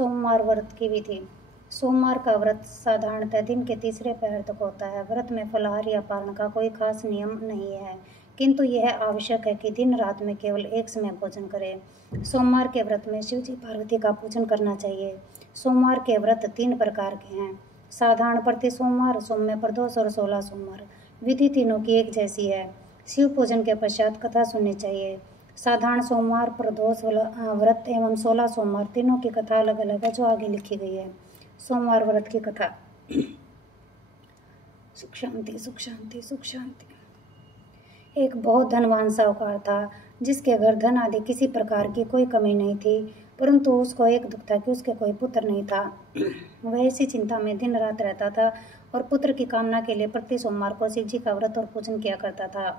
सोमवार व्रत की विधि। सोमवार का व्रत साधारणतः दिन के तीसरे पहर तक होता है। व्रत में फलाहार या पारण का कोई खास नियम नहीं है, किंतु यह आवश्यक है कि दिन रात में केवल एक समय भोजन करें। सोमवार के व्रत में शिव जी पार्वती का पूजन करना चाहिए। सोमवार के व्रत 3 प्रकार के हैं: साधारण प्रति सोमवार, सौम्य प्रदोष और 16 सोमवार। विधि तीनों की एक जैसी है। शिव पूजन के पश्चात कथा सुननी चाहिए। साधारण सोमवार, प्रदोष व्रत एवं 16 सोमवार तीनों की कथा अलग अलग है, जो आगे लिखी गई है। सोमवार व्रत की कथा। सुख शांति सुख शांति सुख शांति। एक बहुत धनवान साहूकार था, जिसके घर धन आदि किसी प्रकार की कोई कमी नहीं थी, परंतु उसको एक दुख था कि उसके कोई पुत्र नहीं था। वह इसी चिंता में दिन रात रहता था और पुत्र की कामना के लिए प्रति सोमवार को शिव जी का व्रत और पूजन किया करता था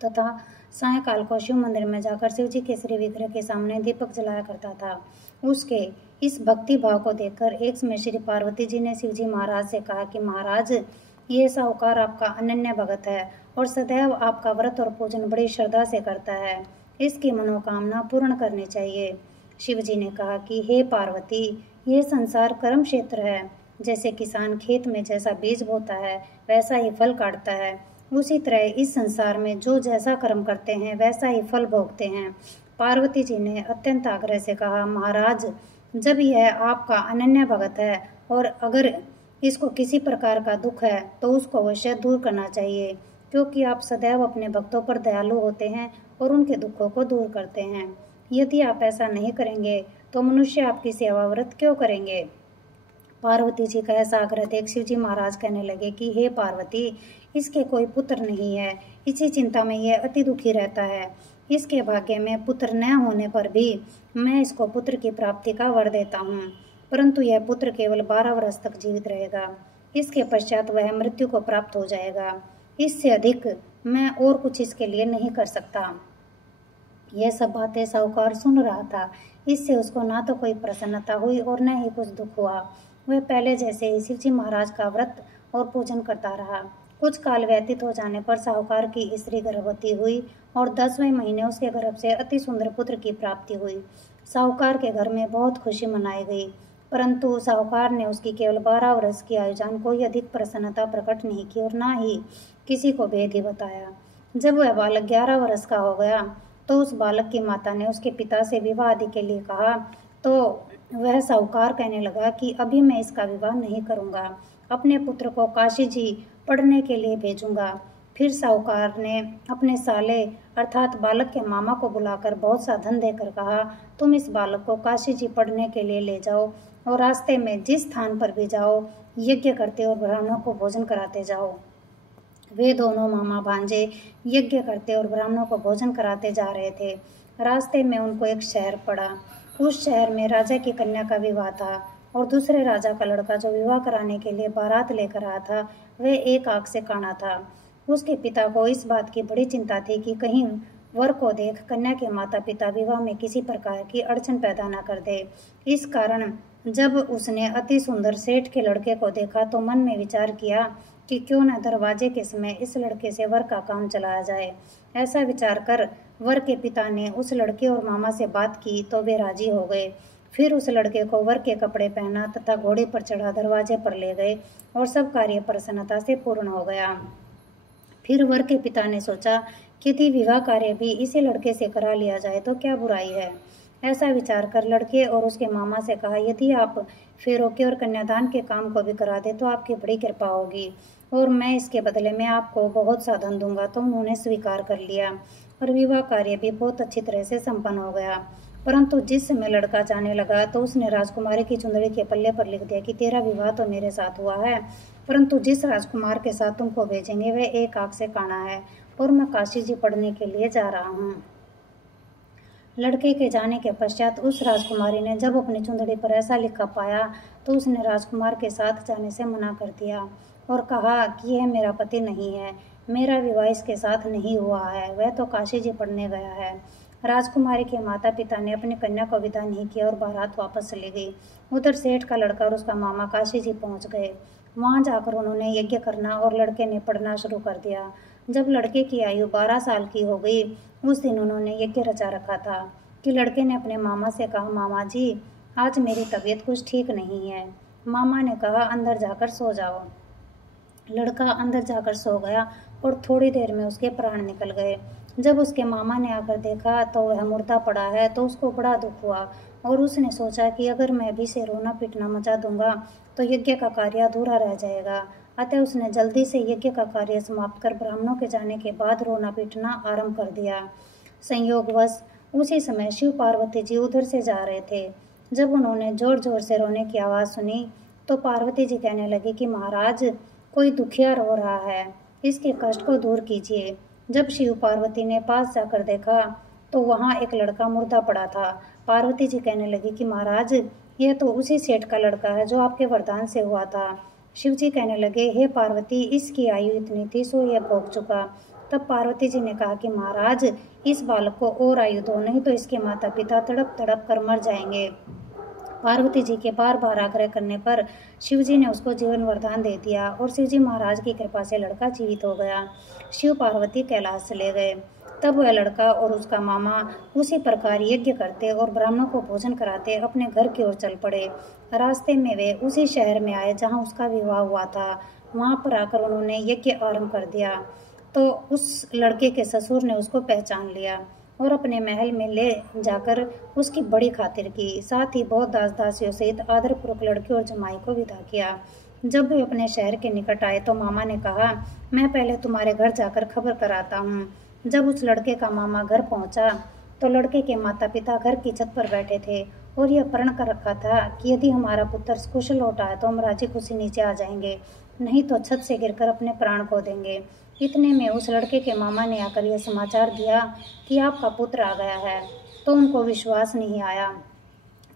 तथा सायंकाल को शिव मंदिर में जाकर शिव जी के श्री विग्रह के सामने दीपक जलाया करता था। उसके इस भक्ति भाव को देखकर एक समय श्री पार्वती जी ने शिव जी महाराज से कहा कि महाराज, ये साहूकार आपका अनन्य भगत है और सदैव आपका व्रत और पूजन बड़ी श्रद्धा से करता है। इसकी मनोकामना पूर्ण करनी चाहिए। शिव जी ने कहा कि हे पार्वती, यह संसार कर्म क्षेत्र है। जैसे किसान खेत में जैसा बीज बोता है वैसा ही फल काटता है, उसी तरह इस संसार में जो जैसा कर्म करते हैं वैसा ही फल भोगते हैं। पार्वती जी ने अत्यंत आग्रह से कहा, महाराज, जब यह आपका अनन्य भगत है और अगर इसको किसी प्रकार का दुख है तो उसको अवश्य दूर करना चाहिए, क्योंकि आप सदैव अपने भक्तों पर दयालु होते हैं और उनके दुखों को दूर करते हैं। यदि आप ऐसा नहीं करेंगे तो मनुष्य आपकी सेवा व्रत क्यों करेंगे? पार्वती जी का ऐसा आग्रह देख शिव जी महाराज कहने लगे कि हे पार्वती, इसके कोई पुत्र नहीं है, इसी चिंता में यह अति दुखी रहता है। इसके भाग्य में पुत्र न होने पर भी मैं इसको पुत्र की प्राप्ति का वर देता हूँ, परंतु यह पुत्र केवल 12 वर्ष तक जीवित रहेगा। इसके पश्चात वह मृत्यु को प्राप्त हो जाएगा। इससे अधिक मैं और कुछ इसके लिए नहीं कर सकता। यह सब बातें साहूकार सुन रहा था। इससे उसको ना तो कोई प्रसन्नता हुई और न ही कुछ दुख हुआ। वह पहले जैसे ही शिव जी महाराज का व्रत और पूजन करता रहा। कुछ काल व्यतीत हो जाने पर साहूकार की स्त्री गर्भवती हुई और 10वें महीने उसके गर्भ से अति सुंदर पुत्र की प्राप्ति हुई। साहूकार के घर में बहुत खुशी मनाई गई, परंतु साहूकार ने उसकी केवल 12 वर्ष की आयु जान कोई अधिक प्रसन्नता प्रकट नहीं की और न ही किसी को भेद ही बताया। जब वह बालक 11 वर्ष का हो गया तो उस बालक की माता ने उसके पिता से विवाह आदि के लिए कहा, तो वह साहूकार कहने लगा कि अभी मैं इसका विवाह नहीं करूंगा, अपने पुत्र को काशी जी पढ़ने के लिए भेजूंगा। फिर साहूकार ने अपने साले अर्थात बालक के मामा को बुलाकर बहुत सा धन देकर कहा, तुम इस बालक को काशी जी पढ़ने के लिए ले जाओ और रास्ते में जिस स्थान पर भी जाओ यज्ञ करते और ब्राह्मणों को भोजन कराते जाओ। वे दोनों मामा भांजे यज्ञ करते और ब्राह्मणों को भोजन कराते जा रहे थे। रास्ते में उनको एक शहर पड़ा। उस शहर में राजा की कन्या का विवाह था और दूसरे राजा का लड़का जो विवाह कराने के लिए बारात लेकर आया था वह एक आंख से काना था। उसके पिता को इस बात की बड़ी चिंता थी कि कहीं वर को देख कन्या के माता पिता विवाह में किसी प्रकार की अड़चन पैदा न कर दे। इस कारण जब उसने अति सुंदर सेठ के लड़के को देखा तो मन में विचार किया कि क्यों न दरवाजे के समय इस लड़के से वर का काम चलाया जाए। ऐसा विचार कर वर के पिता ने उस लड़के और मामा से बात की तो वे राजी हो गए। फिर उस लड़के को वर के कपड़े पहना तथा घोड़े पर चढ़ा दरवाजे पर ले गए और सब कार्य प्रसन्नता से पूर्ण हो गया। फिर वर के पिता ने सोचा कि यदि विवाह कार्य भी इसी लड़के से करा लिया जाए तो क्या बुराई है। ऐसा विचार कर लड़के और उसके मामा से कहा, यदि आप फेरों के और कन्यादान के काम को भी करा दे तो आपकी बड़ी कृपा होगी और मैं इसके बदले में आपको बहुत सा धन दूंगा। तो उन्होंने स्वीकार कर लिया और विवाह कार्य भी बहुत अच्छी तरह से संपन्न हो गया। परंतु जिस समय लड़का जाने लगा तो उसने राजकुमारी की चुंदड़ी के पल्ले पर लिख दिया कि तेरा विवाह तो मेरे साथ हुआ है, परंतु जिस राजकुमार के साथ तुमको भेजेंगे वह एक आंख से काना है और मैं काशी जी पढ़ने के लिए जा रहा हूँ। लड़के के जाने के पश्चात उस राजकुमारी ने जब अपनी चुंदड़ी पर ऐसा लिखा पाया तो उसने राजकुमार के साथ जाने से मना कर दिया और कहा कि यह मेरा पति नहीं है, मेरा विवाह इसके साथ नहीं हुआ है, वह तो काशी जी पढ़ने गया है। राजकुमारी के माता पिता ने अपनी कन्या को विदा नहीं किया और बारात वापस चली गई। उधर सेठ का लड़का और उसका मामा काशी जी पहुंच गए। वहां जाकर उन्होंने यज्ञ करना और लड़के ने पढ़ना शुरू कर दिया। जब लड़के की आयु 12 साल की हो गई उस दिन उन्होंने यज्ञ रचा रखा था कि लड़के ने अपने मामा से कहा, मामा जी आज मेरी तबीयत कुछ ठीक नहीं है। मामा ने कहा, अंदर जाकर सो जाओ। लड़का अंदर जाकर सो गया और थोड़ी देर में उसके प्राण निकल गए। जब उसके मामा ने आकर देखा तो वह मुर्दा पड़ा है तो उसको बड़ा दुख हुआ और उसने सोचा कि अगर मैं भी से रोना पीटना मचा दूंगा तो यज्ञ का कार्य अधूरा रह जाएगा। अतः उसने जल्दी से यज्ञ का कार्य समाप्त कर ब्राह्मणों के जाने के बाद रोना पीटना आरंभ कर दिया। संयोगवश उसी समय शिव पार्वती जी उधर से जा रहे थे। जब उन्होंने जोर जोर से रोने की आवाज़ सुनी तो पार्वती जी कहने लगी कि महाराज, कोई दुखिया रो रहा है, इसके कष्ट को दूर कीजिए। जब शिव पार्वती ने पास जाकर देखा तो वहाँ एक लड़का मुर्दा पड़ा था। पार्वती जी कहने लगी कि महाराज, यह तो उसी सेठ का लड़का है जो आपके वरदान से हुआ था। शिव जी कहने लगे, हे पार्वती, इसकी आयु इतनी थी सो यह भोग चुका। तब पार्वती जी ने कहा कि महाराज, इस बालक को और आयु दो, नहीं तो इसके माता पिता तड़प तड़प कर मर जाएंगे। पार्वती जी के बार बार आग्रह करने पर शिव जी ने उसको जीवन वरदान दे दिया और शिव जी महाराज की कृपा से लड़का जीवित हो गया। शिव पार्वती कैलाश चले गए। तब वह लड़का और उसका मामा उसी प्रकार यज्ञ करते और ब्राह्मणों को भोजन कराते अपने घर की ओर चल पड़े। रास्ते में वे उसी शहर में आए जहाँ उसका विवाह हुआ था। वहाँ पर आकर उन्होंने यज्ञ आरंभ कर दिया तो उस लड़के के ससुर ने उसको पहचान लिया और अपने महल में ले जाकर उसकी बड़ी खातिर की। साथ ही बहुत दास दासियों सहित आदरपूर्वक लड़के और जमाई को विदा किया। जब वे अपने शहर के निकट आए तो मामा ने कहा, मैं पहले तुम्हारे घर जाकर खबर कराता हूँ। जब उस लड़के का मामा घर पहुँचा तो लड़के के माता पिता घर की छत पर बैठे थे और यह प्रण कर रखा था कि यदि हमारा पुत्र कुशल लौटा है तो हम राजी खुशी नीचे आ जाएंगे, नहीं तो छत से गिरकर अपने प्राण खो देंगे। इतने में उस लड़के के मामा ने आकर यह समाचार दिया कि आपका पुत्र आ गया है, तो उनको विश्वास नहीं आया।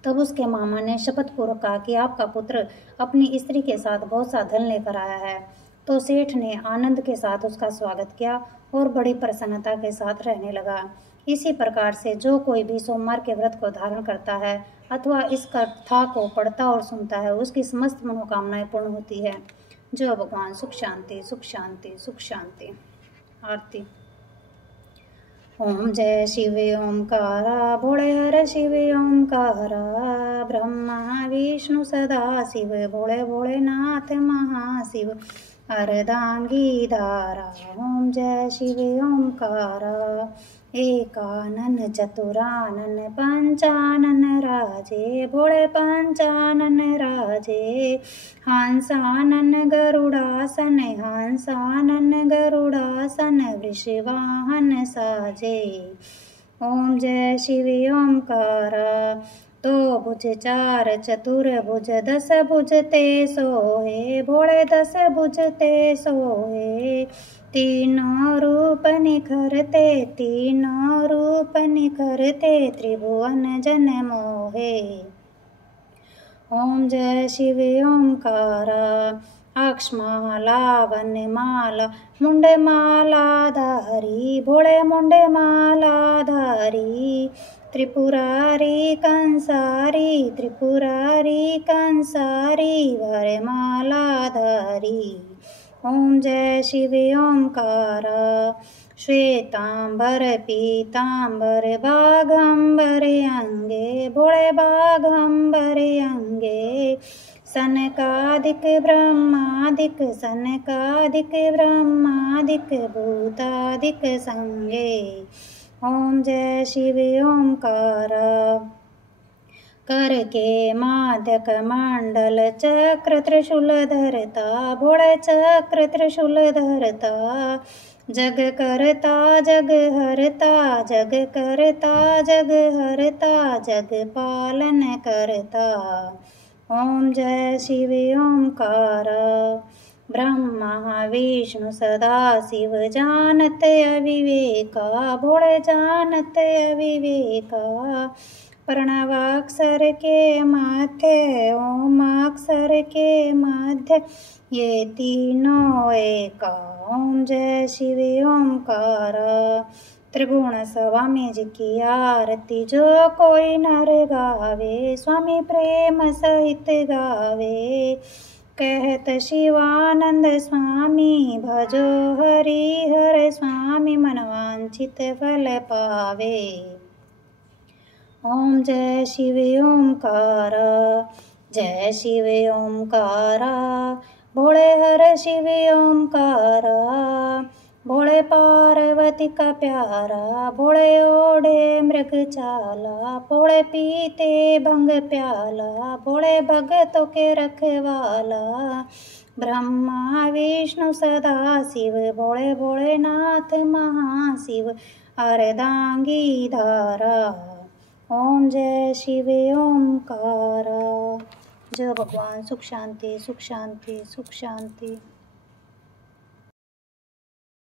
तब उसके मामा ने शपथ पूर्वक कहा कि आपका पुत्र अपनी स्त्री के साथ बहुत सा धन लेकर आया है। तो सेठ ने आनंद के साथ उसका स्वागत किया और बड़ी प्रसन्नता के साथ रहने लगा। इसी प्रकार से जो कोई भी सोमवार के व्रत को धारण करता है अथवा इस कथा को पढ़ता और सुनता है, उसकी समस्त मनोकामनाएं पूर्ण होती है। जय भगवान। सुख शांति, सुख शांति, सुख शांति। आरती। ओम जय शिव ओंकारा, भोले हर शिव ओंकारा, ब्रह्मा विष्णु सदा शिव, भोले भोलेनाथ महाशिव, अर्धांगी धारा। ओम जय शिव ओंकारा, एकानन चतुरानन पंचानन राजे, भोले पंचानन राजे, हंसानन गरुड़ासन, हंसानन गरुड़ासन, वृषवाहन साजे। ओम जय शिव ओंकारा, दो भुज चार चतुर्भुज, दस भुज ते सोहे, भोले दस भुज ते सोहे, तीनों रूप निखरते, तीनों रूप निखरते, त्रिभुवन जन मोहे। ओम जय शिव ओंकारा, अक्षमाला वनमाला, मुंडे माला धारी, भोले मुंडे माला धारी, त्रिपुरारी कंसारी, त्रिपुरारी कंसारी, वरमाला धारी। ओम जय शिव ओंकारा, श्वेतांबर पीतांबर, बाघंबर अंगे, भोले बाघंबर अंगे, सनकादिक ब्रह्मादिक, सनकादिक ब्रह्मादिक, भूतादिक संगे। ओम जय शिव ओंकारा, कर के माध्यक मंडल, चक्र त्रिशूल धरता, भोले चक्र त्रिशूल धरता, जग करता जग हरता, जग करता जग हरता, जग पालन करता। ओम जय शिव ओंकारा, ब्रह्मा विष्णु सदा शिव, जानत अविवेका, भोले जानत अविवेका, प्रणवाक्षर के माथे, ओमाक्षर के माथे, ये तीनों एका। ओम जय शिव ओंकारा, त्रिगुण स्वामी जी की आरती जो कोई नर गावे, स्वामी प्रेम सहित गावे, कहत शिवानंद स्वामी, भजो हरि हर स्वामी, मनवांछित फल पावे। ओम जय शिव ओंकार, जय शिव ओंकार, भोले हर शिव ओंकार, भोले पार्वती का प्यारा, भोले ओढ़े मृग चाला, भोले पीते भंग प्याला, भोले भगतों के रखवाला, ब्रह्मा विष्णु सदा शिव, भोले भोलेनाथ महाशिव, अर्धांगी धारा। ओम जय शिव ओंकार। जय भगवान। सुख शांति, सुख शांति, सुख शांति।